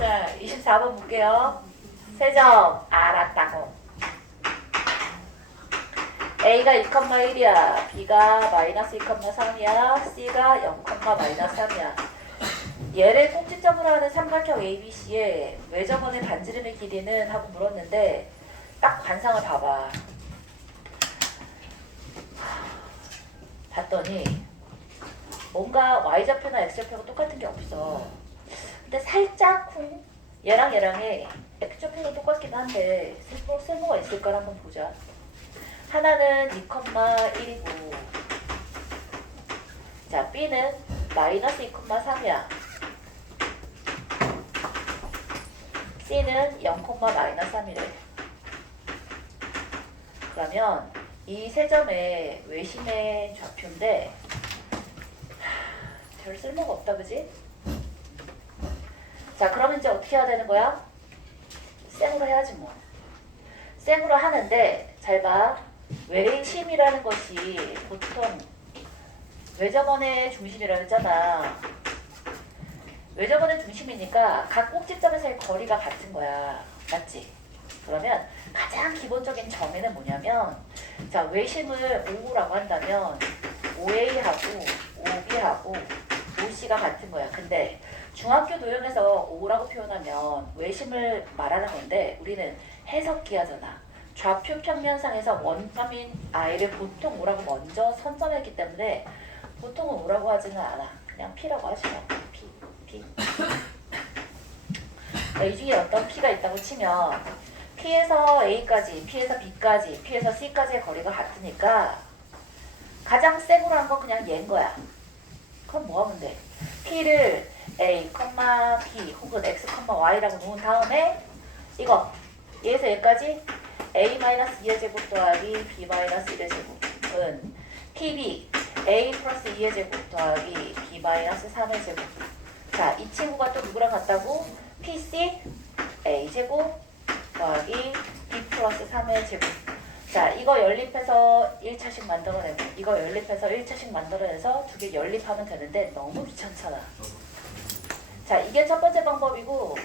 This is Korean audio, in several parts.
자, 24번 볼게요. 세점 알았다고. A가 2,1이야. B가 마이너스 2,3이야. C가 0,-3이야. 얘를 꼭지점으로 하는 삼각형 ABC의 외접원의 반지름의 길이는? 하고 물었는데 딱 관상을 봐봐. 봤더니 뭔가 Y좌표나 X좌표가 똑같은 게 없어. 근데 살짝 얘랑 얘랑의 X좌표가 똑같긴 한데 쓸모가 있을까 한번 보자. 하나는 2,1이고 자 B는 마이너스 2,3이야. C는 0,-3이래. 그러면 이 세 점의 외심의 좌표인데 별 쓸모가 없다, 그지? 자, 그러면 이제 어떻게 해야 되는 거야? 쌩으로 해야지 뭐. 쌩으로 하는데 잘 봐. 외심이라는 것이 보통 외접원의 중심이라고 했잖아. 외접원의 중심이니까 각 꼭지점에서의 거리가 같은 거야. 맞지? 그러면 가장 기본적인 정의는 뭐냐면 자, 외심을 5라고 한다면 OA하고 OB하고 OC가 같은 거야. 근데 중학교 도형에서 5라고 표현하면 외심을 말하는 건데 우리는 해석기하잖아. 좌표 평면상에서 원감인 I를 보통 5라고 먼저 선점했기 때문에 보통은 5라고 하지는 않아. 그냥 P라고 하시면 P. 이 중에 어떤 P가 있다고 치면 P에서 A까지, P에서 B까지, P에서 C까지의 거리가 같으니까 가장 쌩으로 한 건 그냥 얘인 거야. 그럼 뭐 하면 돼? P를 A, B 혹은 X, Y라고 놓은 다음에 이거 얘에서 얘까지 A-2의 제곱 더하기 B-1의 제곱은 PB A 플러스 2의 제곱 더하기 B-3의 제곱. 자, 이 친구가 또 누구랑 같다고? PC A 제곱 더하기 B 플러스 3의 제곱. 자, 이거 연립해서 1차식 만들어내고 이거 연립해서 1차식 만들어내서 두 개 연립하면 되는데 너무 귀찮잖아. 자, 이게 첫 번째 방법이고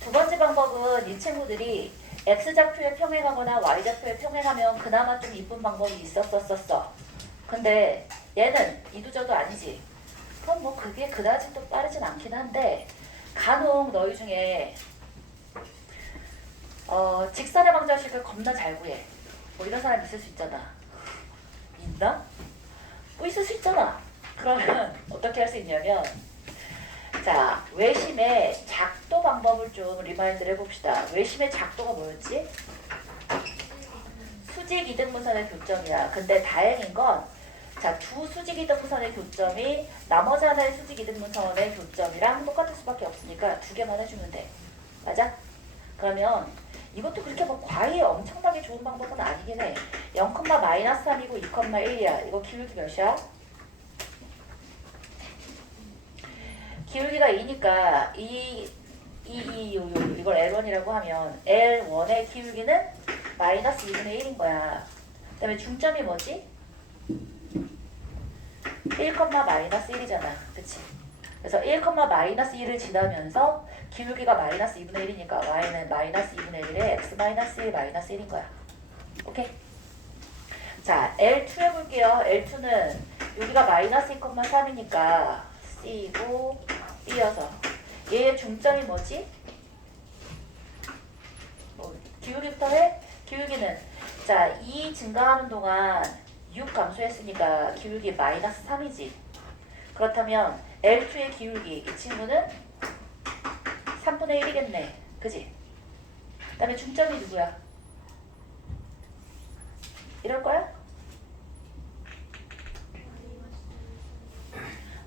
두 번째 방법은 이 친구들이 X좌표에 평행하거나 Y좌표에 평행하면 그나마 좀 이쁜 방법이 있었었어. 근데 얘는 이도저도 아니지. 그럼 뭐 그게 그다지 또 빠르진 않긴 한데 간혹 너희 중에 직선의 방정식을 겁나 잘 구해. 뭐 이런 사람 있을 수 있잖아. 있나? 뭐 있을 수 있잖아. 그러면 어떻게 할 수 있냐면 자, 외심의 작도 방법을 좀 리마인드를 해봅시다. 외심의 작도가 뭐였지? 수직 이등분선의 교점이야. 근데 다행인 건 자, 두 수직 이등분선의 교점이 나머지 하나의 수직 이등분선의 교점이랑 똑같을 수밖에 없으니까 두 개만 해주면 돼. 맞아? 그러면 이것도 그렇게 뭐 과히 엄청나게 좋은 방법은 아니긴 해. 0,-3이고 2,1이야. 이거 기울기 몇이야? 기울기가 2니까 이걸 L1이라고 하면 L1의 기울기는 마이너스 2분의 1인 거야. 그 다음에 중점이 뭐지? 1,-1이잖아. 그치? 그래서 1,-1을 지나면서 기울기가 마이너스 2분의 1이니까 y는 마이너스 2분의 1에 x 마이너스 1 마이너스 1인 거야. 오케이? 자, L2 해볼게요. L2는 여기가 마이너스 2,3이니까 C고 B여서 얘의 중점이 뭐지? 기울기부터 해? 기울기는 자, 2 증가하는 동안 6 감소했으니까 기울기 마이너스 3이지. 그렇다면 L2의 기울기 이 친구는 3분의 1이겠네. 그지? 그 다음에 중점이 누구야? 이럴 거야?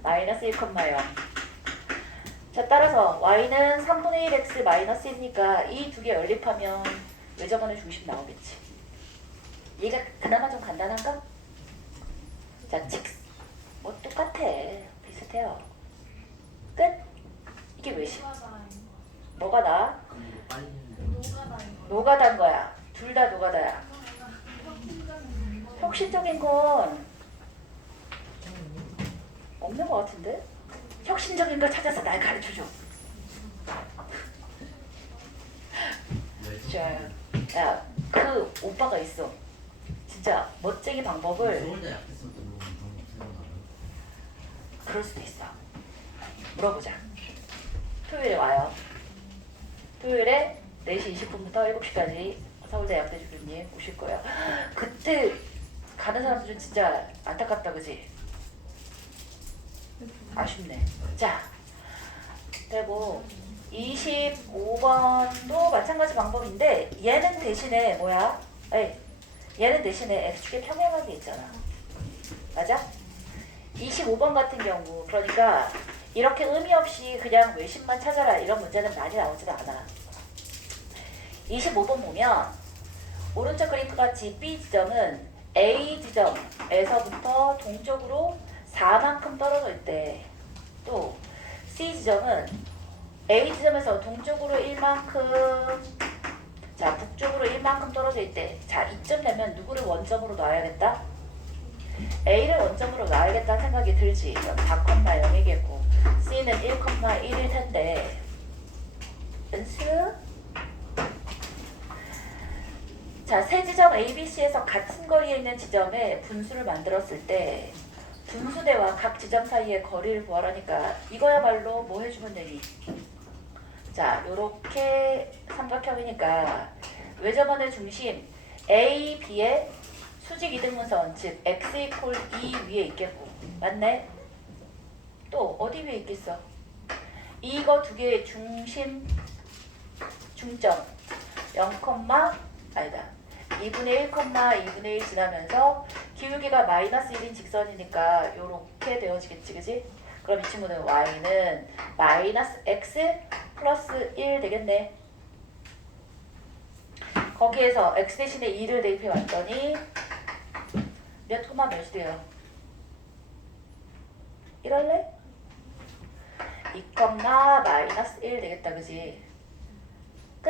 마이너스 1,0. 자, 따라서 y는 3분의 1x 마이너스 1이니까 이 두 개 연립하면 외접원의 중심 나오겠지. 얘가 그나마 좀 간단한가? 자, 뭐 똑같아. 비슷해요. 끝? 이게 외심. 뭐가 나? 노가다인 거야. 둘 다 노가다야. 혁신적인 건 없는 것 같은데? 혁신적인 걸 찾아서 날 가르쳐줘. 진짜 야, 그 오빠가 있어. 진짜 멋쟁이 방법을. 서울대 약했을 때 물어보면 생각나요? 그럴 수도 있어. 물어보자. 토요일에 와요. 토요일에 4시 20분부터 7시까지 서울대 약대 주교님 오실 거예요. 그때 가는 사람들은 진짜 안타깝다, 그지? 아쉽네. 자, 그리고 25번도 마찬가지 방법인데 얘는 대신에 뭐야? 에이, 얘는 대신에 x축의 평행하게 있잖아. 맞아? 25번 같은 경우 그러니까 이렇게 의미 없이 그냥 외심만 찾아라 이런 문제는 많이 나오지도 않아. 25번 보면 오른쪽 그래프 같이 B 지점은 A 지점에서부터 동쪽으로 4만큼 떨어져 있대. 또 C 지점은 A 지점에서 동쪽으로 1만큼, 자 북쪽으로 1만큼 떨어져 있대. 자 이쯤 되면 누구를 원점으로 놔야겠다? A를 원점으로 놔야겠다는 생각이 들지. 그럼 4,0이겠고 C는 1,1일 텐데 은수? 자, 세 지점 ABC에서 같은 거리에 있는 지점에 분수를 만들었을 때 분수대와 각 지점 사이의 거리를 구하라니까 이거야말로 뭐 해주면 되니? 자, 요렇게 삼각형이니까 외접원의 중심 A, B의 수직 이등분선 즉 x 이퀄 2 위에 있겠고 맞네? 또 어디 위에 있겠어? 이거 두 개의 중심 중점 0, 아니다 2분의 1, 2분의 1 지나면서 기울기가 마이너스 1인 직선이니까 요렇게 되어지겠지, 그지? 그럼 이 친구는 y는 마이너스 x 플러스 1 되겠네. 거기에서 x 대신에 2를 대입해 왔더니 몇 콤마 몇이 돼요? 이럴래? 2, 마이너스 1 되겠다, 그지? 끝?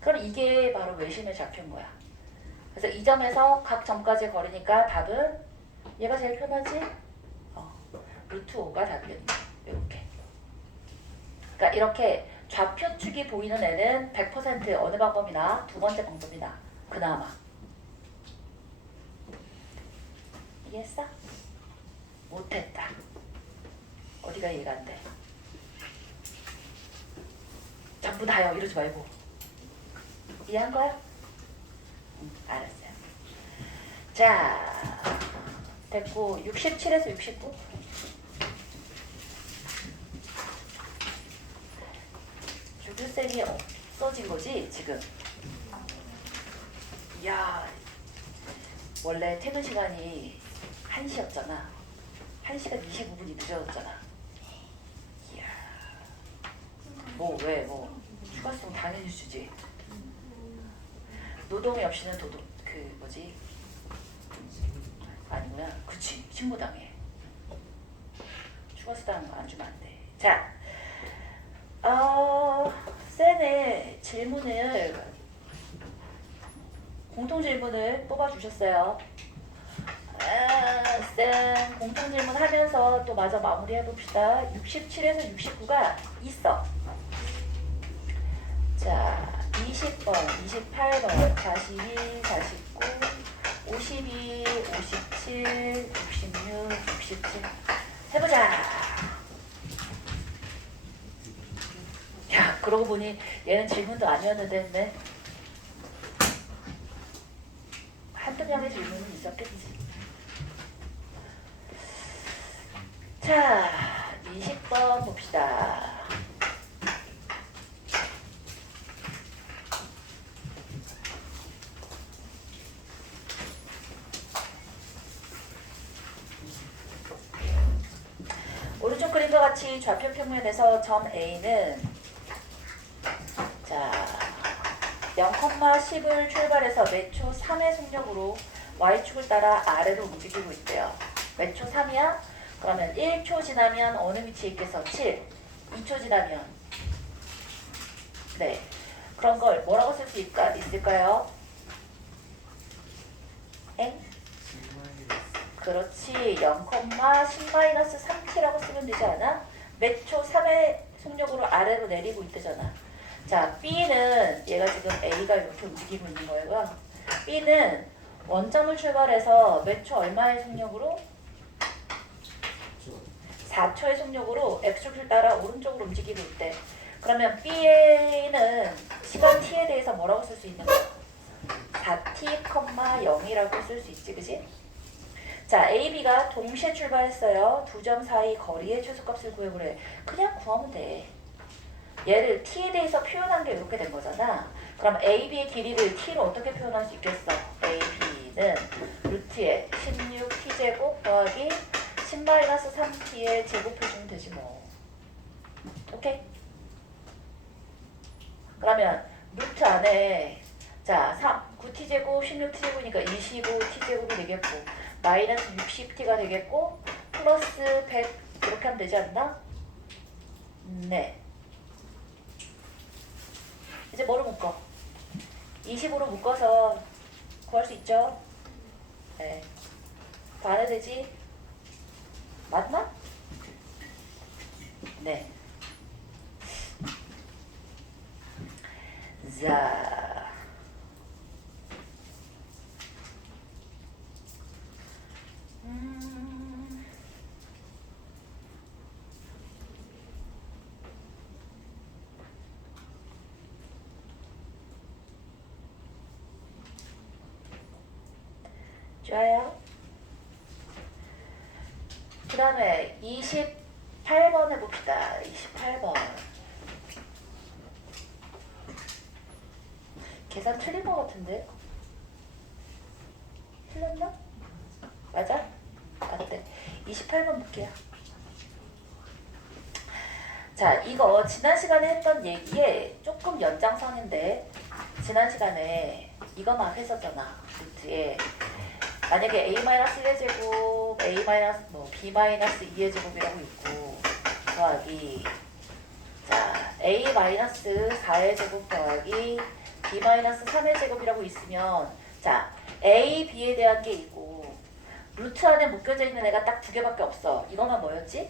그럼 이게 바로 외심의 좌표인 거야. 그래서 이 점에서 각 점까지의 거리니까 답은 얘가 제일 편하지? 루트 5가 답이었네. 이렇게. 그러니까 이렇게 좌표축이 보이는 애는 100% 어느 방법이나 두 번째 방법이나 그나마. 이해했어? 못했다. 어디가 이해가 안 돼? 전부 다요. 이러지 말고. 이해한 거야? 알았어요. 자, 됐고 67에서 69. 주교쌤이 없어진 거지 지금. 이야, 원래 퇴근 시간이 1시였잖아. 1시간 25분이 늦어졌잖아. 이야, 왜 휴가성 당연히 주지. 노동이 없이는 아니구나. 그치, 신고당해. 추가수당 안 주면 안 돼. 자, 쌤의 질문을 공통 질문을 뽑아주셨어요. 쌤 공통 질문 하면서 또 마저 마무리 해봅시다. 67에서 69가 있어. 자, 20번, 28번, 42, 49, 52, 57, 66, 67 해보자. 야, 그러고 보니 얘는 질문도 아니었는데 했네. 한두 명의 질문은 있었겠지. 자, 20번 봅시다. 오른쪽 그림과 같이 좌표 평면에서 점 A는 자 0,10을 출발해서 매초 3의 속력으로 Y축을 따라 아래로 움직이고 있대요. 매초 3이야? 그러면 1초 지나면 어느 위치에 있겠어? 7. 2초 지나면 네, 그런 걸 뭐라고 쓸 수 있을까요? 엥? 그렇지. 0,10-3t라고 쓰면 되지 않아? 매초 3의 속력으로 아래로 내리고 있대잖아. 자, B는 얘가 지금 A가 이렇게 움직이고 있는 거예요. B는 원점을 출발해서 몇 초 얼마의 속력으로? 4초의 속력으로 X축을 따라 오른쪽으로 움직이고 있대. 그러면 B는 시간 T에 대해서 뭐라고 쓸 수 있는 거야? 4t, 0이라고 쓸 수 있지, 그지? 자, A, B가 동시에 출발했어요. 두 점 사이 거리의 최소값을 구해보래. 그냥 구하면 돼. 얘를 t에 대해서 표현한 게 이렇게 된 거잖아. 그럼 A, B의 길이를 t로 어떻게 표현할 수 있겠어? A, B는 루트에 16t제곱 더하기 10-3t의 제곱해주면 되지 뭐. 오케이? 그러면 루트 안에 자 9t제곱 16t제곱이니까 25t제곱이 되겠고 마이너스 60t가 되겠고 플러스 100 이렇게 하면 되지 않나? 네. 이제 뭐로 묶어? 20으로 묶어서 구할 수 있죠? 네. 다 되지? 맞나? 네. 자. 좋아요. 그 다음에 28번 해봅시다. 28번. 계산 틀린 것 같은데? 틀렸나? 맞아? 맞대. 28번 볼게요. 자, 이거 지난 시간에 했던 얘기에 조금 연장선인데 지난 시간에 이거 막 했었잖아. 루트에 만약에 a-1의 제곱, b-2의 제곱이라고 있고 더하기 자 a-4의 제곱 더하기 b-3의 제곱이라고 있으면 자 a, b에 대한 게 있고 루트 안에 묶여져 있는 애가 딱 두 개밖에 없어. 이거만 뭐였지?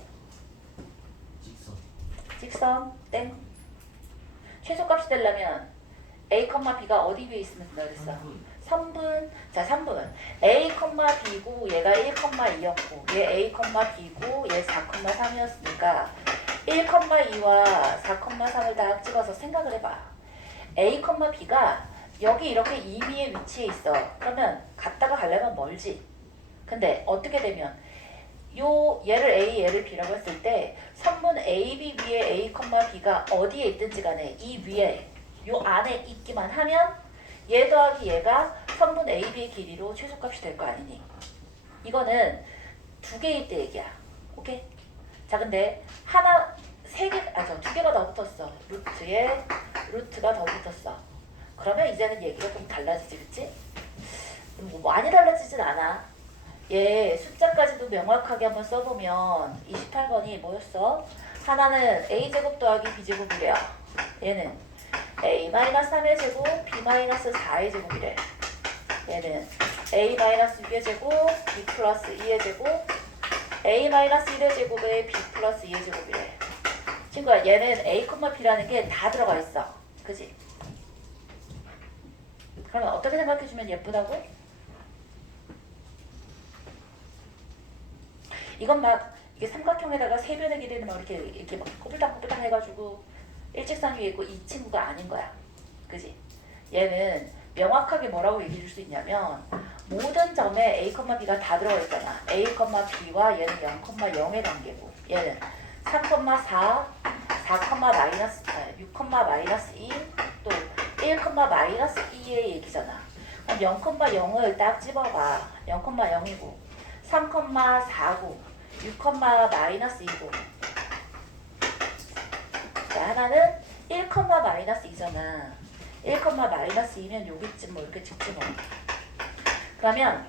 직선 땡. 최소값이 되려면 a, b가 어디 위에 있으면 된다 그랬어? 3분. 자, 3분. a, b고 얘가 1,2였고 얘 a, b고 얘 4,3이었으니까 1,2와 4,3을 다 찍어서 생각을 해봐. a, b가 여기 이렇게 임의의 위치에 있어. 그러면 갔다가 가려면 멀지. 근데 어떻게 되면 얘를 A, 얘를 B라고 했을 때 선분 AB 위에 A, B가 어디에 있든지 간에 이 위에 요 안에 있기만 하면 얘 더하기 얘가 선분 AB의 길이로 최소값이 될 거 아니니. 이거는 두 개일 때 얘기야. 오케이? 자, 근데 두 개가 더 붙었어. 루트가 더 붙었어. 그러면 이제는 얘기가 좀 달라지지, 그치? 뭐 많이 달라지진 않아. 얘 숫자까지도 명확하게 한번 써보면 28번이 뭐였어? 하나는 a제곱 더하기 b제곱이래요. 얘는 a-3의 제곱, b-4의 제곱이래. 얘는 a-6의 제곱, b 플러스 2의 제곱, a-1의 제곱에 b 플러스 2의 제곱이래. 친구야, 얘는 a, b라는 게 다 들어가 있어. 그지? 그러면 어떻게 생각해주면 예쁘다고? 이건 막 이게 삼각형에다가 세 변의 길이를 막 이렇게 막 꼬불당꼬불당 해가지고 일직선 위에 있고 이 친구가 아닌 거야. 그지? 얘는 명확하게 뭐라고 얘기해 줄 수 있냐면 모든 점에 a, b가 다 들어가 있잖아. a, b와 얘는 0,0의 관계고 얘는 3,4, 6,-2, 또 1,-2의 얘기잖아. 그럼 0,0을 딱 집어봐. 0,0이고 3,4고 6,-2고 자, 하나는 1,-2잖아. 1,-2면 여기쯤 뭐 이렇게 찍지 뭐. 그러면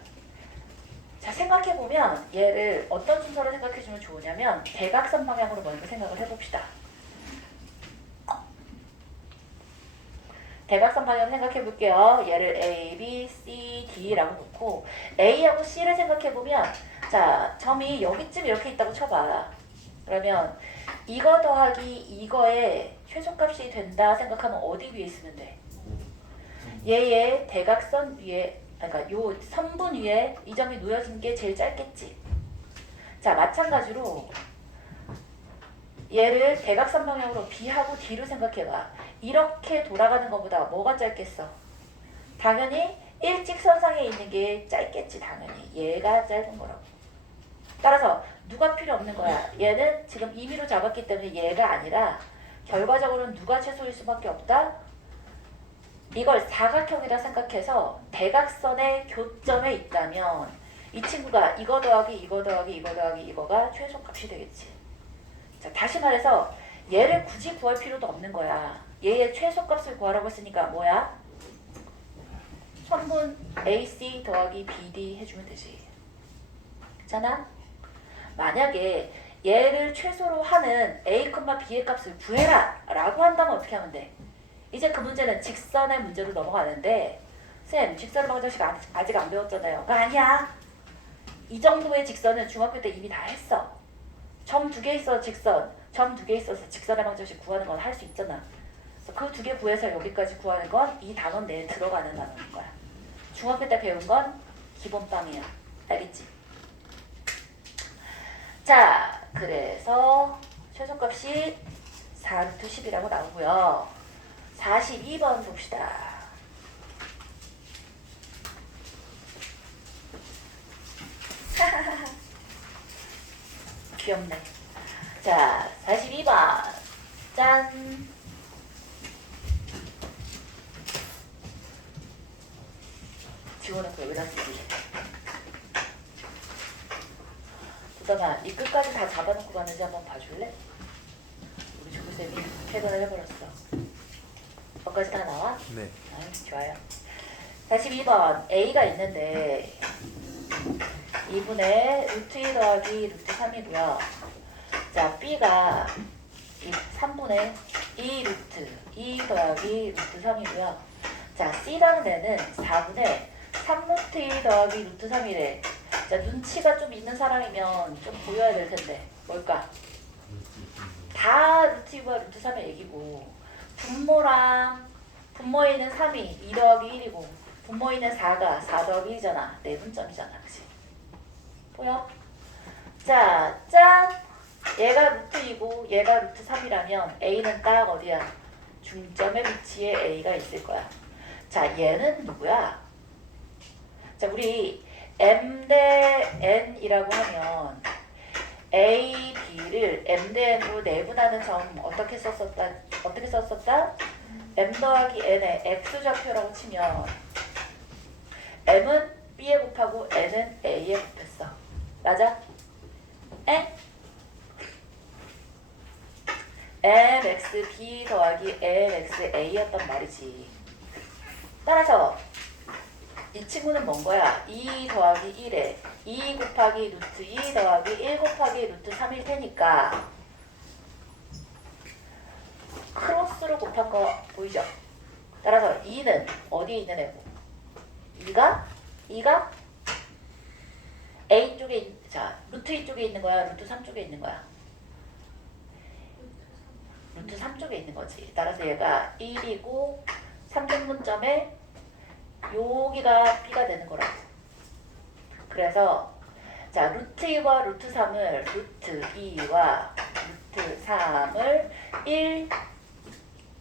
자, 생각해보면 얘를 어떤 순서로 생각해주면 좋으냐면 대각선 방향으로 먼저 생각을 해봅시다. 대각선 방향을 생각해볼게요. 얘를 A, B, C, D라고 놓고 A하고 C를 생각해보면 자, 점이 여기쯤 이렇게 있다고 쳐봐. 그러면 이거 더하기 이거의 최소값이 된다 생각하면 어디 위에 쓰면 돼? 얘의 대각선 위에, 그러니까 요 선분 위에 이 점이 놓여진 게 제일 짧겠지. 자, 마찬가지로 얘를 대각선 방향으로 B하고 D로 생각해봐. 이렇게 돌아가는 것보다 뭐가 짧겠어? 당연히 일직선상에 있는 게 짧겠지. 당연히 얘가 짧은 거라고. 따라서 누가 필요 없는 거야? 얘는 지금 임의로 잡았기 때문에 얘가 아니라 결과적으로는 누가 최소일 수밖에 없다? 이걸 사각형이라 생각해서 대각선의 교점에 있다면 이 친구가 이거 더하기 이거 더하기 이거 더하기 이거가 최소값이 되겠지. 자, 다시 말해서 얘를 굳이 구할 필요도 없는 거야. 얘의 최소값을 구하라고 했으니까 뭐야? 선분 AC 더하기 BD 해주면 되지. 그렇잖아? 만약에 얘를 최소로 하는 A, B의 값을 구해라 라고 한다면 어떻게 하면 돼? 이제 그 문제는 직선의 문제로 넘어가는데 쌤, 직선의 방정식 아직 안 배웠잖아요. 아니야. 이 정도의 직선은 중학교 때 이미 다 했어. 점 2개 있어 직선, 점 2개 있어서 직선의 방정식 구하는 건 할 수 있잖아. 그 2개 구해서 여기까지 구하는 건 이 단원 내에 들어가는 단원인 거야. 중학교 때 배운 건 기본빵이야. 알겠지? 자, 그래서 최소값이 4루트 10이라고 나오고요. 42번 봅시다. 귀엽네. 자, 42번. 짠. 지워놓고 여기다 쓰기. 두담아, 이 끝까지 다 잡아놓고 가는지 한번 봐줄래? 우리 조교쌤이 퇴근을 해버렸어. 거기까지 다 나와? 네. 아유, 좋아요. 42번. A가 있는데 2분의 루트 2 더하기 루트 3이고요. 자, B가 3분의 2 루트 2 더하기 루트 3이고요. 자, C라는 애는 4분의 3 루트 2 더하기 루트 3이래. 자, 눈치가 좀 있는 사람이면 좀 보여야 될 텐데. 뭘까? 다 루트 2와 루트 3의 얘기고, 분모에 있는 3이 2 더하기 1이고, 분모에 있는 4가 4 더하기 1이잖아. 내분점이잖아. 그치? 보여? 자, 짠! 얘가 루트 2고 얘가 루트 3이라면 A는 딱 어디야? 중점의 위치에 A가 있을 거야. 자, 얘는 누구야? 자, 우리 M 대 N이라고 하면 A, B를 M 대 N으로 내분하는 점 어떻게 썼었다? M 더하기 N의 X좌표라고 치면 M은 B에 곱하고 N은 A에 곱했어. 맞아? 에? MXB 더하기 MXA였단 말이지. 따라서 이 친구는 뭔 거야? 2 더하기 1에 2 곱하기 루트 2 더하기 1 곱하기 루트 3일 테니까 크로스로 곱한 거 보이죠? 따라서 2는 어디에 있는 애고? 2가 A 쪽에 자, 루트 2 쪽에 있는 거야? 루트 3 쪽에 있는 거야? 루트 3 쪽에 있는 거지. 따라서 얘가 1이고 3등분점에 여기가 B가 되는 거라고. 그래서 자, 루트 2와 루트 3을 루트 2와 루트 3을 1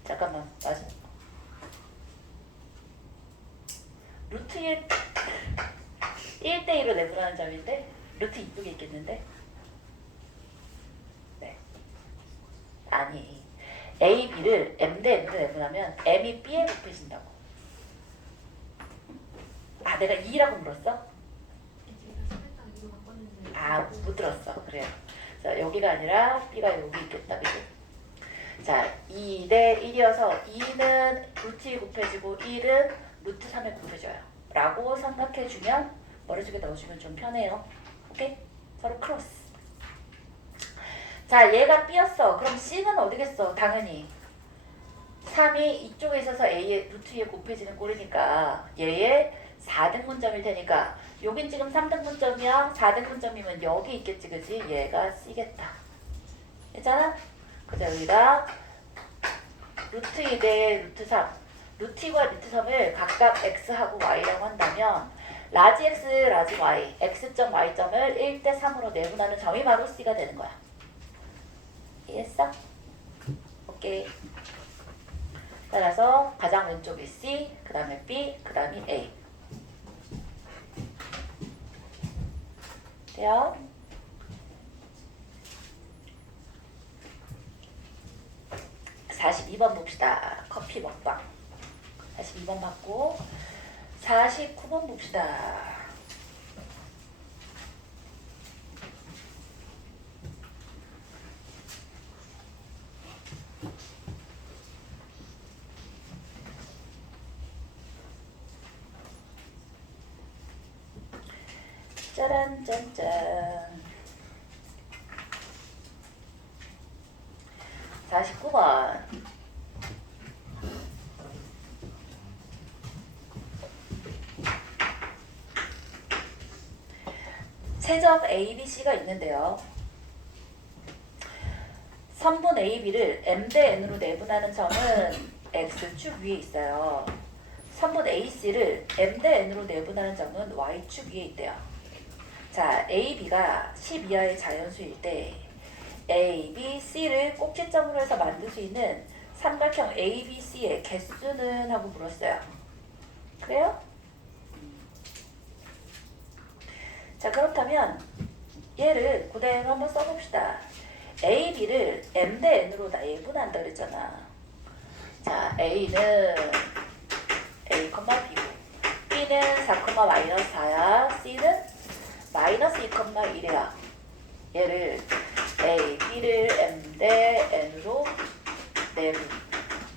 잠깐만 맞아. 루트 1대1로 내분하는 점인데 루트 이쪽에 있겠는데? 네. 아니 A, B를 M 대 N으로 내분하면 M이 B에 곱해진다고. 아, 내가 2라고 물었어? 아, 못 들었어. 그래요. 자, 여기가 아니라 B가 여기 있겠다. 그죠? 자, 2 대 1이어서 2는 루트 2 곱해지고 1은 루트 3에 곱해져요. 라고 생각해주면 머릿속에 넣어주면 좀 편해요. 오케이? 서로 크로스. 자, 얘가 B였어. 그럼 C는 어디겠어? 당연히 3이 이쪽에 있어서 A의 루트 2에 곱해지는 꼴이니까 얘의 4등분점일 테니까 여긴 지금 3등분점이야. 4등분점이면 여기 있겠지. 그지? 얘가 C겠다. 괜찮아? 그래서 여기다 루트 2 대 루트 3 루트 2과 루트 3을 각각 x하고 y라고 한다면 라지 x, 라지 y, x점, y점을 1대 3으로 내분하는 점이 바로 c가 되는 거야. 이해했어? 오케이. 따라서 가장 왼쪽이 c, 그 다음에 b, 그 다음이 a. 돼요? (42번) 봅시다. 커피 먹방. 42번 받고 49번 봅시다. 짜란 짠짠. 49번. 세점 ABC가 있는데요. 선분 AB를 M 대 N으로 내분하는 점은 X축 위에 있어요. 선분 AC를 M 대 N으로 내분하는 점은 Y축 위에 있대요. 자, AB가 10 이하의 자연수일 때 A, B, C를 꼭지점으로 해서 만들 수 있는 삼각형 ABC의 개수는? 하고 물었어요. 그래요? 자, 그렇다면 얘를 그대로 한번 써봅시다. A, B를 M 대 N으로 내분한다 그랬잖아. 자, A는 A, B고 B는 4,-4야. C는 -2,1이야. 얘를 A, B를 M 대 N으로 내분.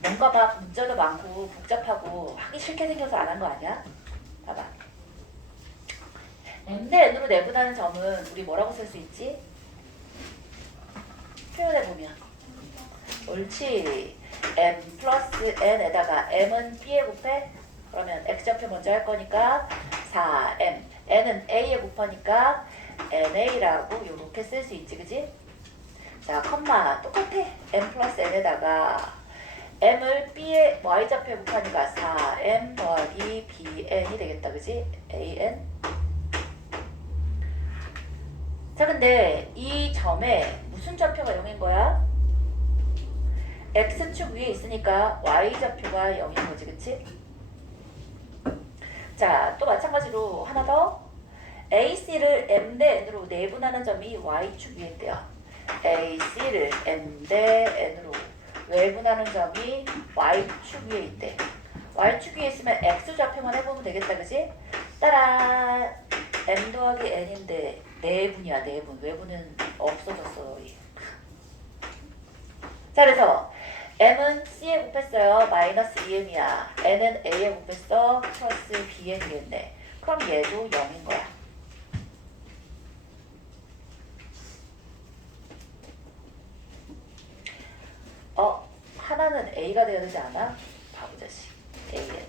뭔가 막 문제도 많고 복잡하고 하기 싫게 생겨서 안 한 거 아니야? 봐봐. M 대 N으로 내분하는 점은 우리 뭐라고 쓸 수 있지? 표현해보면 옳지. M 플러스 N에다가 M은 B에 곱해? 그러면 X좌표 먼저 할 거니까 4M, N은 A에 곱하니까 NA라고 이렇게 쓸 수 있지, 그지? 자, 컴마 똑같아. M 플러스 N에다가 M을 B에 Y좌표에 곱하니까 4M 더하기 BN이 되겠다, 그지? AN. 자, 근데 이 점에 무슨 좌표가 0인 거야? X축 위에 있으니까 Y좌표가 0인 거지, 그치? 자, 또 마찬가지로 하나 더. AC를 M 대 N으로 내분하는 점이 Y축 위에 있대요. AC를 M 대 N으로 외분하는 점이 Y축 위에 있대. Y축 위에 있으면 X좌표만 해보면 되겠다, 그치? 따라 M 더하기 N인데 내분이야, 내분. 외분은 없어졌어. 자, 그래서 M은 C에 곱했어요. -2M이야. N은 A에 곱했어. 플러스 BN이겠네. 그럼 얘도 0인 거야. 하나는 A가 되어야 되지 않아? 바보자식. AN.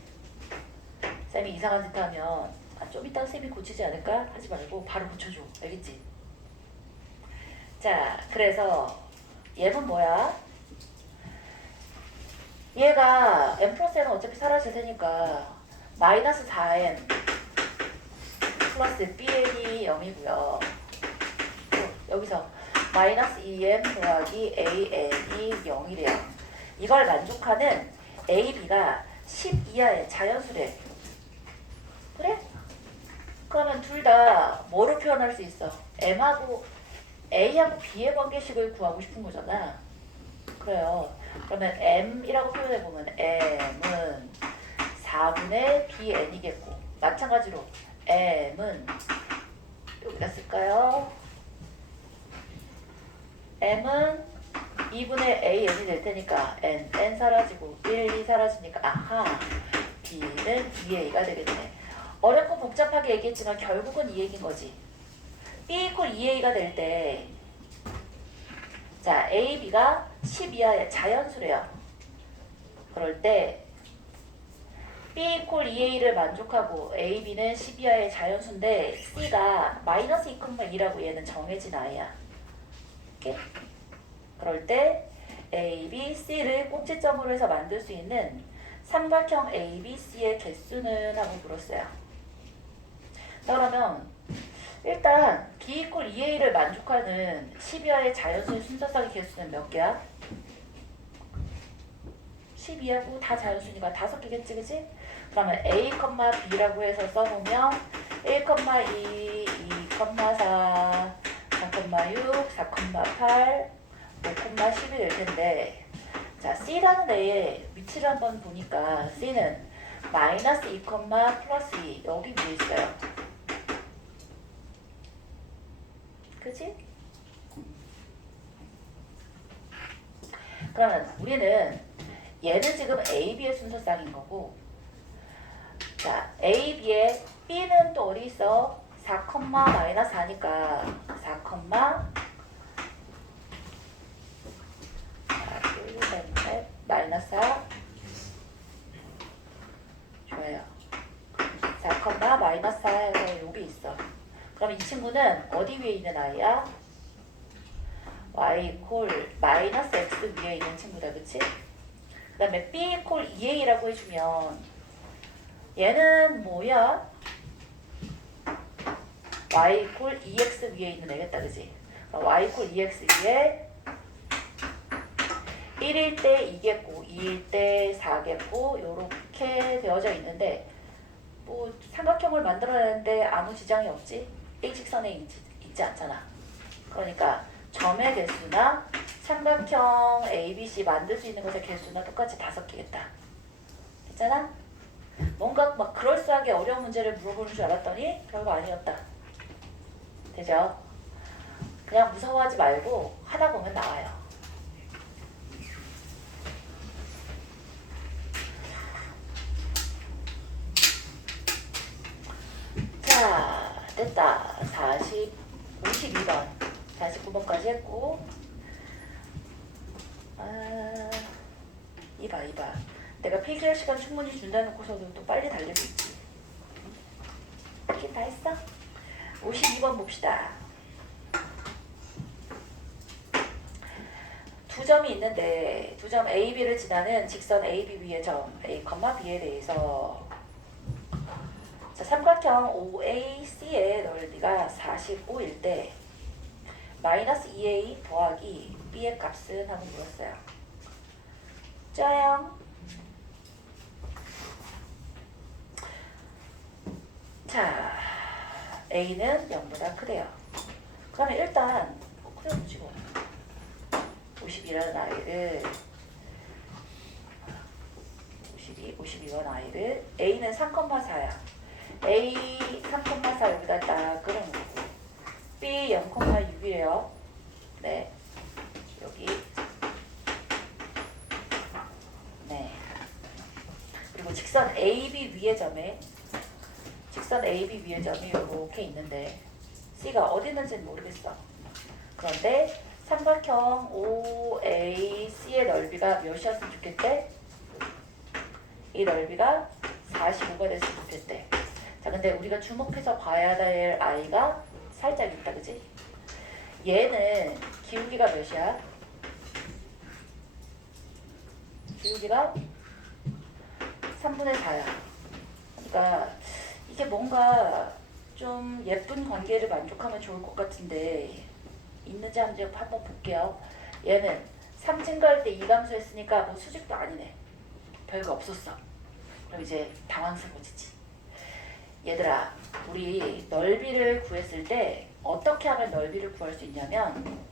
쌤이 이상한 짓 하면 좀 이따 쌤이 고치지 않을까? 하지 말고 바로 고쳐줘. 알겠지? 자, 그래서 얘는 뭐야? 얘가 M 플러스 N은 어차피 사라질 테니까 -4M 플러스 BN이 0이고요. 여기서 -2M 더하기 AN이 0이래요. 이걸 만족하는 AB가 10 이하의 자연수래. 그래? 그러면 둘 다 뭐로 표현할 수 있어? M하고 A하고 B의 관계식을 구하고 싶은 거잖아. 그래요. 그러면 M이라고 표현해보면 M은 4분의 BN이겠고, 마찬가지로 M은 여기다 쓸까요? M은 2분의 AN이 될 테니까 N 사라지고 1, 2 사라지니까 아하, B는 2A가 되겠네. 어렵고 복잡하게 얘기했지만 결국은 이 얘기인 거지. B 이퀄 2A가 될 때, 자, A, B가 10 이하의 자연수래요. 그럴 때 B 이퀄 2A를 만족하고 A, B는 10 이하의 자연수인데 C가 -2,2라고 얘는 정해진 아이야. 이렇게. 그럴 때 A, B, C를 꼭지점으로 해서 만들 수 있는 삼각형 A, B, C의 개수는 하고 물었어요. 자, 그러면 일단 B 이퀄 2A를 만족하는 12하의 자연수의 순서상의 개수는 몇 개야? 12하고 다 자연수니까 5개겠지, 그치? 그러면 A, B라고 해서 써보면 1, 2, 2, 4, 4,6, 4,8, 5,11 될 텐데, 자, C라는 애의 위치를 한번 보니까 C는 마이너스 2, 플러스 2 여기 위에 있어요. 그치? 그러면 우리는 얘는 지금 A, B의 순서쌍인 거고, 자, A, B의 B는 또 어디 있어? 4, 마이너스 4니까 4, 마이너스 4 좋아요. 4, 마이너스 4에서 여기 있어. 그럼 이 친구는 어디 위에 있는 아이야? y 이퀄 마이너스 x 위에 있는 친구다, 그치? 그 다음에 b 이퀄 2a라고 해주면 얘는 뭐야? y 이퀄 2x 위에 있는 애겠다, 그치? y 이퀄 2x 위에 1일 때 2겠고 2일 때 4겠고 요렇게 되어져 있는데 뭐 삼각형을 만들어내는데 아무 지장이 없지? 일직선에 있지 않잖아. 그러니까 점의 개수나 삼각형 ABC 만들 수 있는 것의 개수나 똑같이 5개겠다. 됐잖아? 뭔가 막 그럴싸하게 어려운 문제를 물어보는 줄 알았더니 별거 아니었다. 되죠? 그냥 무서워하지 말고 하다 보면 나와요. 자, 됐다. 52번. 49번까지 했고, 이봐. 내가 필기할 시간 충분히 준다 놓고서도 또 빨리 달리고 있지. 이렇게 다 했어? 52번 봅시다. 두 점이 있는데, 두 점 A, B를 지나는 직선 A, B 위의 점 A, B에 대해서 자, 삼각형 OAC의 넓이가 45일 때 마이너스 2A 더하기 B의 값은 하고 물었어요. 짜요. 자, A는 0보다 크대요. 그러면 일단 그려보지 뭐. 50이라는 아이를 52번 아이를 A는 3,4야. A 3,4 여기다 딱 그려놓고 B 0,6이에요. 네, 여기 네. 그리고 직선 AB 위의 점이 이렇게 있는데 C가 어디 있는지는 모르겠어. 그런데 삼각형 OAC의 넓이가 몇이었으면 좋겠대? 이 넓이가 45가 됐으면 좋겠대. 자, 근데 우리가 주목해서 봐야 될 아이가 살짝 있다, 그지? 얘는 기울기가 몇이야? 기울기가 3분의 4야. 그러니까 이게 뭔가 좀 예쁜 관계를 만족하면 좋을 것 같은데 있는지 안 있는지 한번 볼게요. 얘는 3 증가할 때 이감수 했으니까 뭐 수직도 아니네. 별거 없었어. 그럼 이제 당황스러워지지. 얘들아, 우리 넓이를 구했을 때 어떻게 하면 넓이를 구할 수 있냐면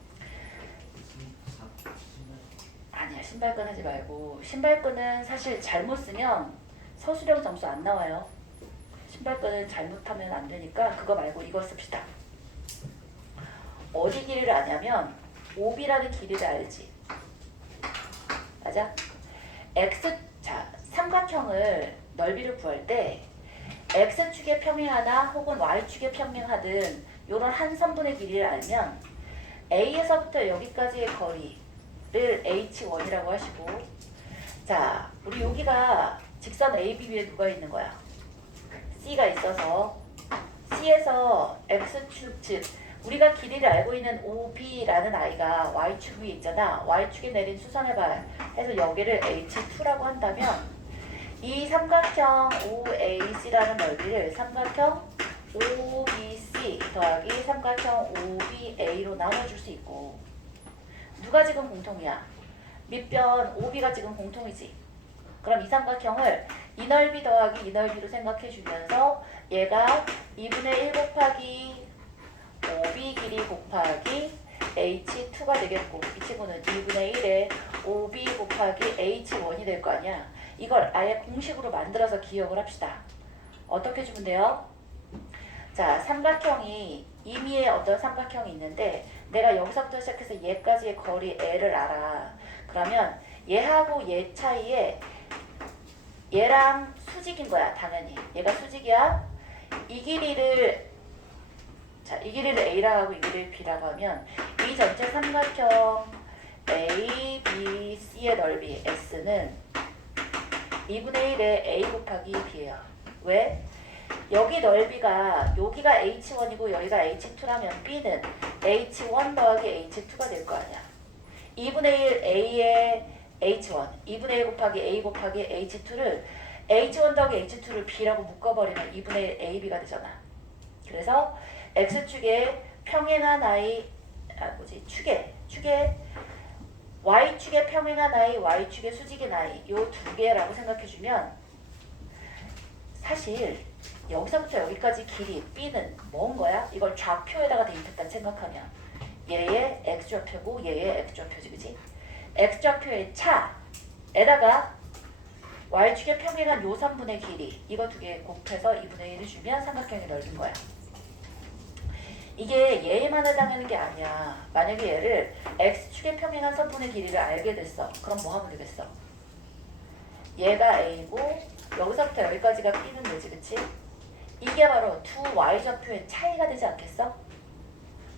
아니야, 신발끈 하지 말고 신발끈은 사실 잘못 쓰면 서술형 점수 안 나와요. 신발끈을 잘못하면 안 되니까 그거 말고 이거 씁시다. 어디 길이를 아냐면 OB라는 길이를 알지? 맞아? 자, 삼각형을 넓이를 구할 때 X축에 평행하다 혹은 Y축에 평행하든 이런 한 선분의 길이를 알면 A에서부터 여기까지의 거리를 H1이라고 하시고, 자, 우리 여기가 직선 AB 위에 누가 있는 거야? C가 있어서 C에서 X축 즉 우리가 길이를 알고 있는 OB라는 아이가 Y축 위에 있잖아. Y축에 내린 수선의 발 해서 여기를 H2라고 한다면 이 삼각형 OAC라는 넓이를 삼각형 OBC 더하기 삼각형 OBA로 나눠줄 수 있고 누가 지금 공통이야? 밑변 OB가 지금 공통이지. 그럼 이 삼각형을 이 넓이 더하기 이 넓이로 생각해 주면서 얘가 2분의 1 곱하기 OB 길이 곱하기 H2가 되겠고 이 친구는 2분의 1에 OB 곱하기 H1이 될 거 아니야. 이걸 아예 공식으로 만들어서 기억을 합시다. 어떻게 주면 돼요? 자, 삼각형이 임의의 어떤 삼각형이 있는데 내가 여기서부터 시작해서 얘까지의 거리 L을 알아. 그러면 얘하고 얘 차이에 얘랑 수직인 거야, 당연히. 얘가 수직이야. 이 길이를 A라고 하고 이 길이를 B라고 하면 이 전체 삼각형 A, B, C의 넓이 S는 2분의 1에 A 곱하기 B예요. 왜? 여기 넓이가 여기가 H1이고 여기가 H2라면 B는 H1 더하기 H2가 될 거 아니야. 2분의 1 A의 H1, 2분의 1 곱하기 A 곱하기 H2를 H1 더하기 H2를 B라고 묶어버리면 2분의 1 AB가 되잖아. 그래서 X축에 평행한 축에 Y축에 평행한 I, Y축에 수직인 I 요 두 개라고 생각해주면 사실 여기서부터 여기까지 길이 B는 뭔 거야? 이걸 좌표에다가 대입했다 생각하면 얘의 X좌표고 얘의 X좌표지, 그치? X좌표의 차에다가 Y축에 평행한 요 3분의 길이 이거 두 개 곱해서 2분의 1을 주면 삼각형이 넓은 거야. 이게 얘에만 해당하는 게 아니야. 만약에 얘를 X축에 평행한 선분의 길이를 알게 됐어. 그럼 뭐 하면 되겠어? 얘가 A고 여기서부터 여기까지가 B는 되지, 그치? 이게 바로 두 Y좌표의 차이가 되지 않겠어?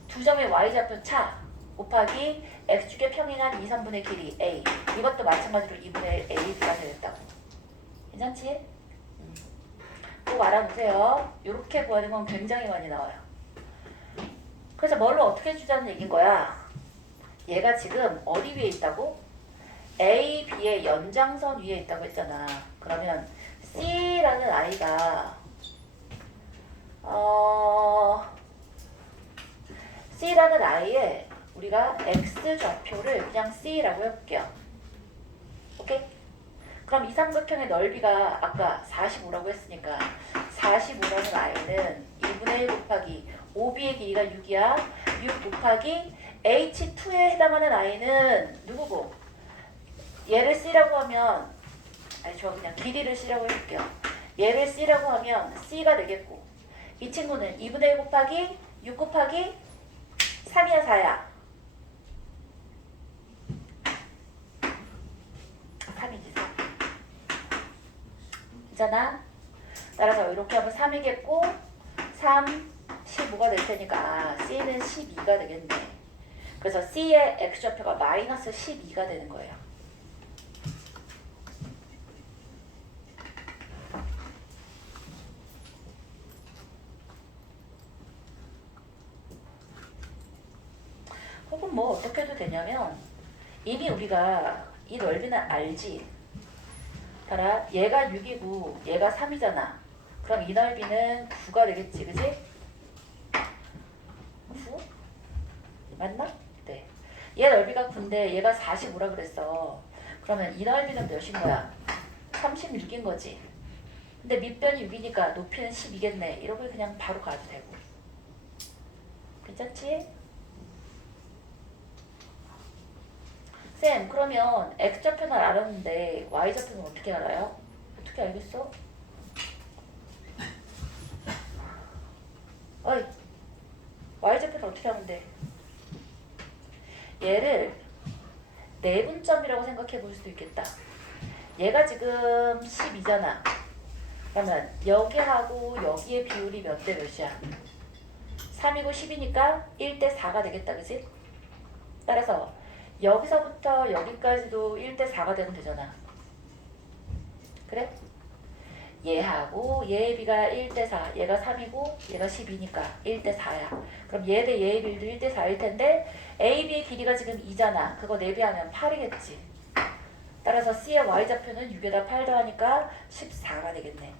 두 점의 Y좌표 차 곱하기 X축에 평행한 2, 3분의 길이 A 이것도 마찬가지로 2분의 1 AB가 되겠다고. 괜찮지? 꼭 알아두세요. 이렇게 구하는 건 굉장히 많이 나와요. 그래서 뭘로 어떻게 주자는 얘기인 거야. 얘가 지금 어디 위에 있다고? A, B의 연장선 위에 있다고 했잖아. 그러면 C라는 아이가 C라는 아이의 우리가 X좌표를 그냥 C라고 해볼게요. 오케이? 그럼 이 삼각형의 넓이가 아까 45라고 했으니까 45라는 아이는 2분의 1 곱하기 OB의 길이가 6이야. 6 곱하기 H2에 해당하는 I는 누구고? 얘를 C라고 하면 저 그냥 길이를 C라고 해볼게요. 얘를 C라고 하면 C가 되겠고 이 친구는 2분의 1 곱하기 6 곱하기 3이야 4야? 3이지 3. 괜찮아? 따라서 이렇게 하면 3이겠고 3, 15가 될 테니까 C는 12가 되겠네. 그래서 C의 X좌표가 마이너스 12가 되는 거예요. 혹은 뭐 어떻게 해도 되냐면 이미 우리가 이 넓이는 알지. 봐라, 얘가 6이고 얘가 3이잖아. 그럼 이 넓이는 9가 되겠지, 그지? 9? 맞나? 네. 얘 넓이가 9인데 얘가 45라 그랬어. 그러면 이 넓이는 몇인 거야? 36인 거지. 근데 밑변이 6이니까 높이는 10이겠네. 이렇게 그냥 바로 가도 되고. 괜찮지? 쌤, 그러면 X좌표는 알았는데 Y좌표는 어떻게 알아요? 어떻게 알겠어? 어이, Y좌표는 어떻게 하면 돼? 얘를 내분점이라고 생각해 볼 수도 있겠다. 얘가 지금 12잖아. 그러면 여기하고 여기의 비율이 몇 대 몇이야? 3이고 10이니까 1대 4가 되겠다, 그치? 따라서 여기서부터 여기까지도 1대 4가 되면 되잖아. 그래? 얘하고 얘의 비가 1대4, 얘가 3이고 얘가 12니까 1대4야. 그럼 얘 대 얘의 비도 1대4일 텐데 A, B의 길이가 지금 2잖아. 그거 내비하면 8이겠지. 따라서 C의 Y좌표는 6에다 8 더하니까 14가 되겠네.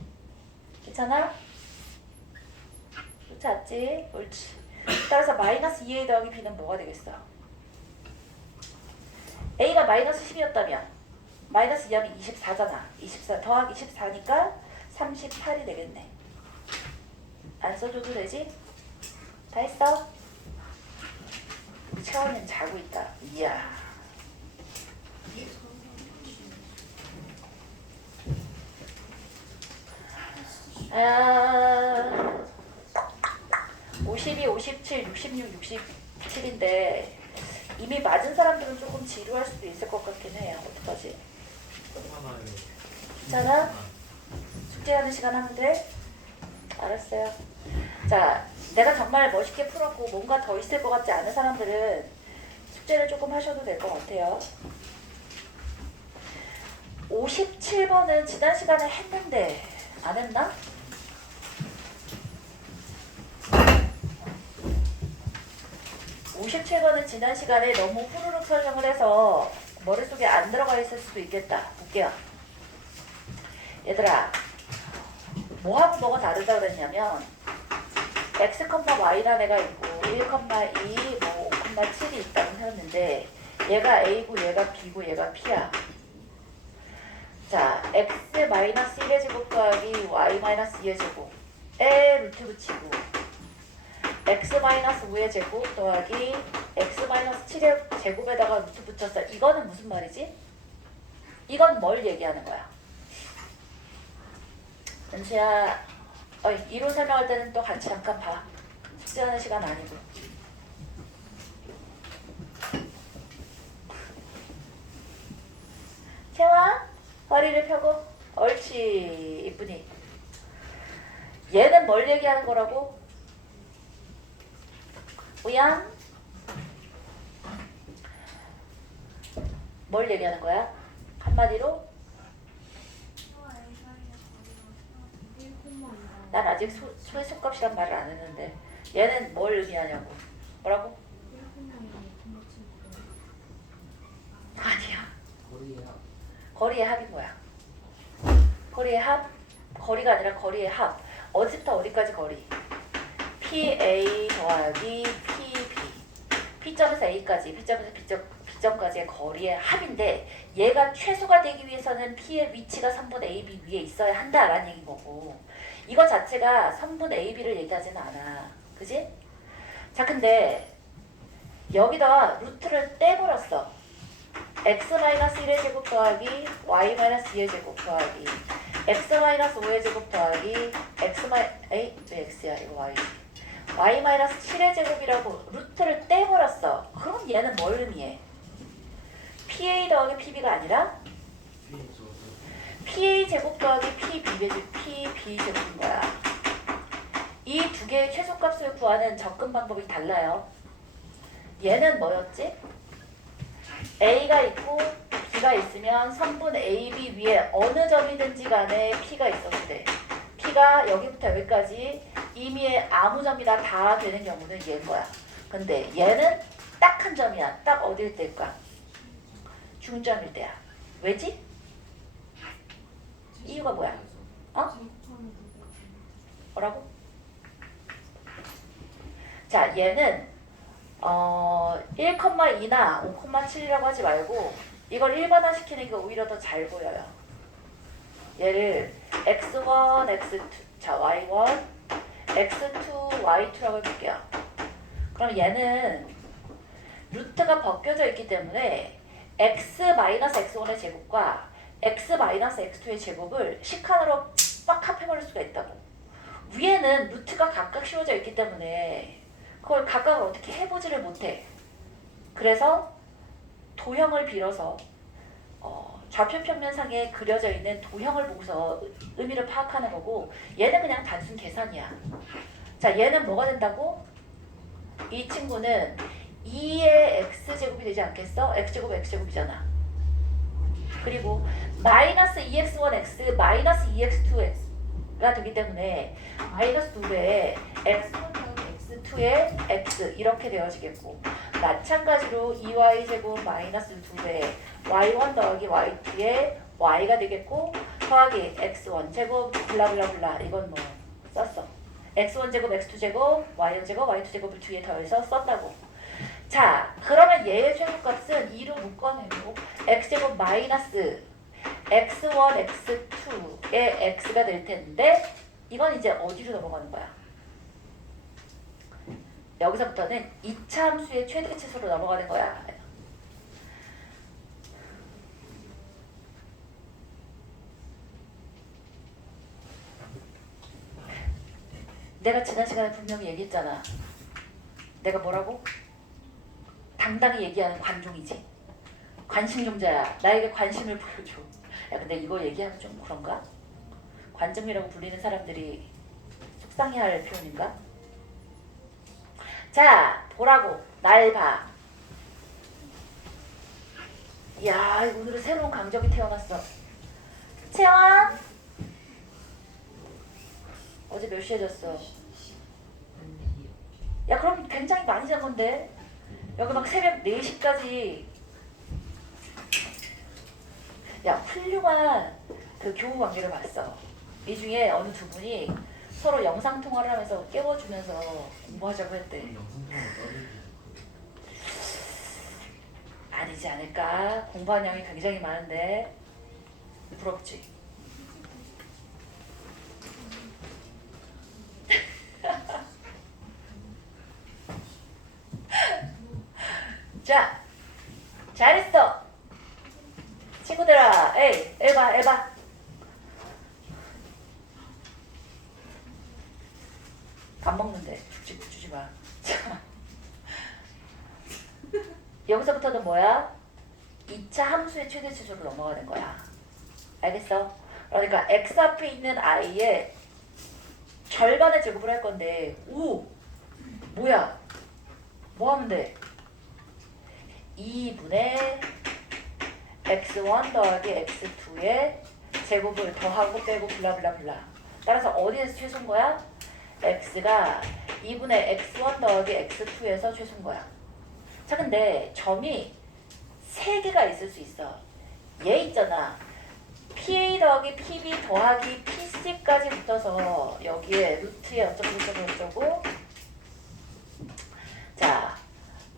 괜찮아? 그렇지? 옳지. 따라서 마이너스 2A 더하기 B는 뭐가 되겠어? A가 마이너스 10이었다면 마이너스 2하면 24잖아. 24 더하기 14니까 38이 되겠네. 안 써줘도 되지? 다 했어? 우리 채원이는 자고 있다. 이야. 아, 52, 57, 66, 67인데 이미 맞은 사람들은 조금 지루할 수도 있을 것 같긴 해요. 어떡하지? 괜찮아? 숙제하는 시간 하면 돼? 알았어요. 자, 내가 정말 멋있게 풀었고 뭔가 더 있을 것 같지 않은 사람들은 숙제를 조금 하셔도 될 것 같아요. 57번은 지난 시간에 했는데 안 했나? (57번은) 지난 시간에 너무 후루룩 설명을 해서 머릿속에 안 들어가 있을 수도 있겠다. 볼게요. 얘들아, 뭐하고 뭐가 다르다 그랬냐면 x, y라는 애가 있고 1, 2, 뭐 5, 7이 있다고 했는데 얘가 a고 얘가 b고 얘가 p야. 자, x-1의 제곱 더하기 y-2의 제곱에 루트 붙이고 x-5의 제곱 더하기 x-7의 제곱에다가 루트 붙였어. 이거는 무슨 말이지? 이건 뭘 얘기하는 거야? 은수야, 이론 설명할 때는 또 같이 잠깐 봐. 숙제하는 시간 아니고. 채화, 허리를 펴고. 옳지, 이쁘니. 얘는 뭘 얘기하는 거라고? 우양? 뭘 얘기하는 거야? 한마디로? 난 아직 소해속값이란 말을 안 했는데 얘는 뭘 의미하냐고. 뭐라고? 아니야. 거리의 합이 뭐야? 거리의 합? 거리가 아니라 거리의 합. 어디부터 어디까지 거리? PA 더하기 PB. P점에서 A까지, B점에서 B점까지의 거리의 합인데 얘가 최소가 되기 위해서는 P의 위치가 선분 AB 위에 있어야 한다라는 얘기인 거고 이거 자체가 선분 AB를 얘기하지는 않아. 그지? 자, 근데 여기다가 루트를 떼버렸어. x-1의 제곱 더하기 y-2의 제곱 더하기 x-5의 제곱 더하기 왜 x야? 이거 y. y-7의 제곱이라고 루트를 떼버렸어. 그럼 얘는 뭘 의미해? PA 더하기 PB가 아니라 PA 제곱 더하기 PB 제곱인 거야. 이 두 개의 최소값을 구하는 접근 방법이 달라요. 얘는 뭐였지? A가 있고 B가 있으면 선분 AB 위에 어느 점이든지 간에 P가 있어도 돼. P가 여기부터 여기까지 임의의 아무 점이나 다 되는 경우는 얘인 거야. 근데 얘는 딱 한 점이야. 딱 어딜 때일까? 중점일 때야. 왜지? 이유가 뭐야? 뭐라고? 자, 얘는 1,2나 5,7이라고 하지 말고 이걸 일반화 시키는 게 오히려 더 잘 보여요. 얘를 x1, x2, 자 y1, x2, y2라고 해볼게요. 그럼 얘는 루트가 벗겨져 있기 때문에 x-x1의 제곱과 x-x2의 제곱을 식칸으로 빡 합해버릴 수가 있다고. 위에는 루트가 각각 씌워져 있기 때문에 그걸 각각을 어떻게 해보지를 못해. 그래서 도형을 빌어서 좌표 평면상에 그려져 있는 도형을 보고서 의미를 파악하는 거고 얘는 그냥 단순 계산이야. 자, 얘는 뭐가 된다고? 이 친구는 2의 x제곱이 되지 않겠어? x제곱 x제곱이잖아. 그리고 마이너스 2x1x 마이너스 2x2x x가 되기 때문에 마이너스 2배에 x1 더하기 x2의 x 이렇게 되어지겠고 마찬가지로 2y제곱 마이너스 2배에 y1 더하기 y2의 y가 되겠고 더하기 x1제곱 블라블라블라 이건 뭐 썼어. x1제곱 x2제곱 y1제곱 y2제곱을 뒤에 더해서 썼다고. 자 그러면 얘의 최소값은 2로 묶어내고 x제곱 마이너스 x1 x2의 x가 될 텐데 이건 이제 어디로 넘어가는 거야? 여기서부터는 2차 함수의 최대치수로 넘어가는 거야. 내가 지난 시간에 분명히 얘기했잖아. 내가 뭐라고? 당당히 얘기하는 관종이지. 관심종자야. 나에게 관심을 보여줘. 야 근데 이거 얘기하면 좀 그런가? 관종이라고 불리는 사람들이 속상해할 표현인가? 자 보라고. 날 봐. 야 오늘은 새로운 강적이 태어났어. 채원 어제 몇 시에 잤어? 야 그럼 굉장히 많이 잔 건데 여기 막 새벽 4시까지 야 훌륭한 그 교우 관계를 봤어. 이 중에 어느 두 분이 서로 영상통화를 하면서 깨워주면서 공부하자고 했대. 영상통화 떠들기. 아니지 않을까? 공부한 양이 굉장히 많은데 부럽지? 자, 잘했어. 친구들아, 에이, 에바. 밥 먹는데 주지 마. 자, 여기서부터는 뭐야? 2차 함수의 최대치수로 넘어가는 거야. 알겠어? 그러니까 x 앞에 있는 i의 절반의 제곱을 할 건데, 오, 뭐야? 뭐 하면 돼? 2분의 x1 더하기 x2의 제곱을 더하고 빼고 블라블라블라. 따라서 어디에서 최소인 거야? x가 2분의 x1 더하기 x2에서 최소인 거야. 자 근데 점이 3개가 있을 수 있어. 얘 있잖아. PA 더하기 PB 더하기 PC까지 붙어서 여기에 루트에 어쩌고 자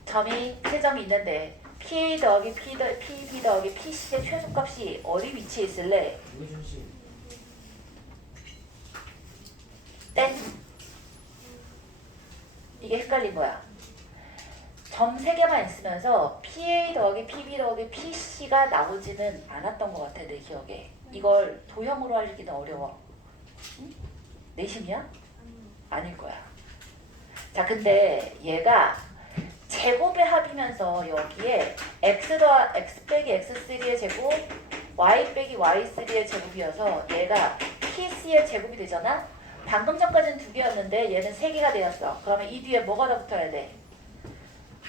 점이 3점이 있는데 PA 더하기 PB 더하기 PC의 최소값이 어디 위치해 있을래? 무게중심. 땡. 이게 헷갈린 거야. 점 3개만 있으면서 PA 더하기 PB 더하기 PC가 나오지는 않았던 것 같아 내 기억에. 이걸 도형으로 하기는 어려워. 응? 내심이야? 아닐 거야. 자 근데 얘가 제곱의 합이면서 여기에 x 빼기 x3의 제곱 y 빼기 y3의 제곱이어서 얘가 PC의 제곱이 되잖아? 방금 전까지는 2개였는데 얘는 3개가 되었어. 그러면 이 뒤에 뭐가 더 붙어야 돼?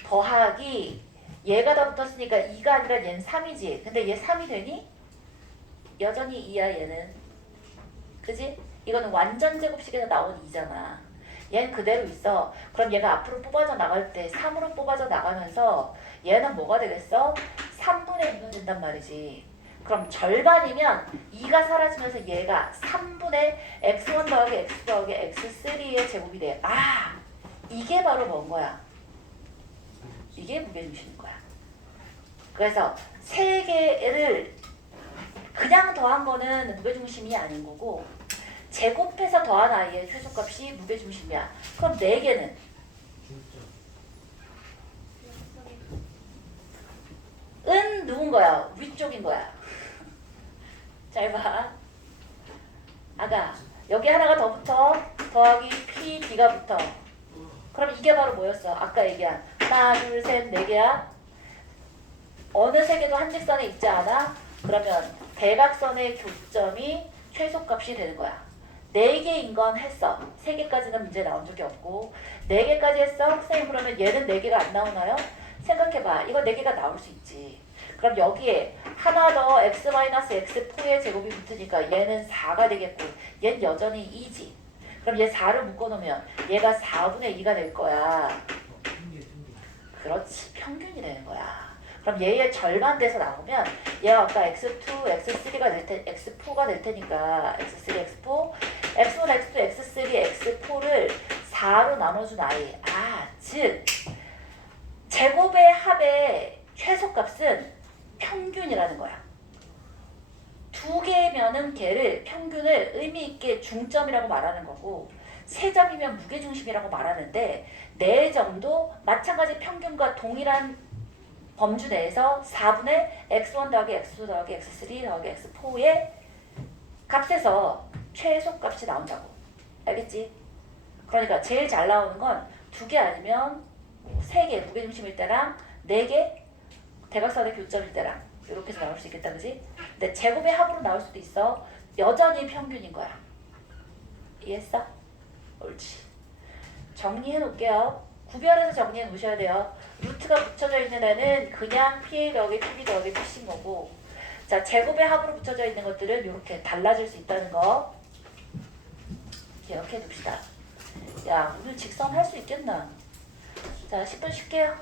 더하기 얘가 더 붙었으니까 2가 아니라 얘는 3이지. 근데 얘 3이 되니? 여전히 2야 얘는. 그지? 이거는 완전 제곱식에서 나온 2잖아. 얘는 그대로 있어. 그럼 얘가 앞으로 뽑아져 나갈 때 3으로 뽑아져 나가면서 얘는 뭐가 되겠어? 3분의 2가 된단 말이지. 그럼 절반이면 2가 사라지면서 얘가 3분의 x1 더하기 x2 더하기 x3의 제곱이 돼. 아! 이게 바로 뭔 거야? 이게 무게중심인 거야. 그래서 3개를 그냥 더한 거는 무게중심이 아닌 거고 제곱해서 더한 i의 최소값이 무게중심이야. 그럼 4개는? 은 누군 거야? 위쪽인 거야. 잘 봐. 아가 여기 하나가 더 붙어. 더하기 PB가 붙어. 그럼 이게 바로 뭐였어? 아까 얘기한 하나, 둘, 셋, 4개야. 어느 3개도 한 직선에 있지 않아? 그러면 대각선의 교점이 최소값이 되는 거야. 4개인 건 했어. 3개까지는 문제 나온 적이 없고 4개까지 했어? 선생님 그러면 얘는 4개가 안 나오나요? 생각해봐. 이거 4개가 나올 수 있지. 그럼 그럼 여기에 하나 더 x-x4의 제곱이 붙으니까 얘는 4가 되겠고 얘는 여전히 2지. 그럼 얘 4를 묶어놓으면 얘가 4분의 2가 될 거야. 그렇지. 평균이 되는 거야. 그럼 얘의 절반 돼서 나오면 얘가 아까 x2, x3가 될 테, x4가 될 테니까 x3, x4, x1, x2, x3, x4를 4로 나눠준 아이. 아, 즉 제곱의 합의 최소값은 평균이라는 거야. 두 개면은 걔를 평균을 의미 있게 중점이라고 말하는 거고 세 점이면 무게중심이라고 말하는데 네 점도 마찬가지 평균과 동일한 범주 내에서 4분의 x1 더하기 x2 더하기 x3 더하기 x4의 값에서 최소값이 나온다고. 알겠지? 그러니까 제일 잘 나오는 건 두 개 아니면 세 개 무게중심일 때랑 네 개 대각선의 교점일 때랑 이렇게 해서 나올 수 있겠다. 그지? 근데 제곱의 합으로 나올 수도 있어. 여전히 평균인 거야. 이해했어? 옳지. 정리해 놓을게요. 구별해서 정리해 놓으셔야 돼요. 루트가 붙여져 있는 애는 그냥 PA 더하기 PB 더하기 PC인 거고 자 제곱의 합으로 붙여져 있는 것들은 이렇게 달라질 수 있다는 거 기억해 둡시다. 야 오늘 직선 할 수 있겠나? 자 10분 쉴게요.